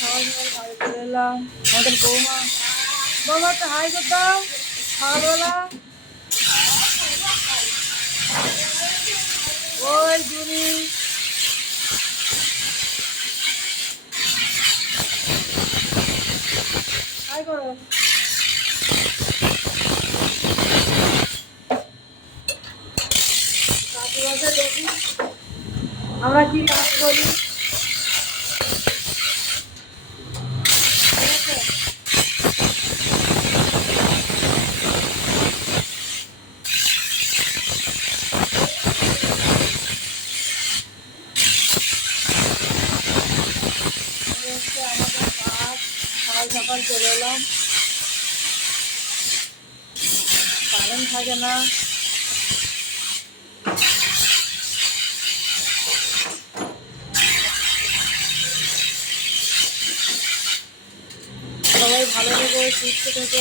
সকাল সকাল কাজে চলে এলাম। আমাদের বৌমা বৌমা একটা হাই করে দাও। সকালবেলা ওই জুনি হাই করো। কাজে দেখি আমরা কি কাজ করি। আমাদের কাজ সকাল সকাল চলে এলাম, কারেন্ট থাকে না। সবাই ভালো থেকো, সুস্থ থেকো।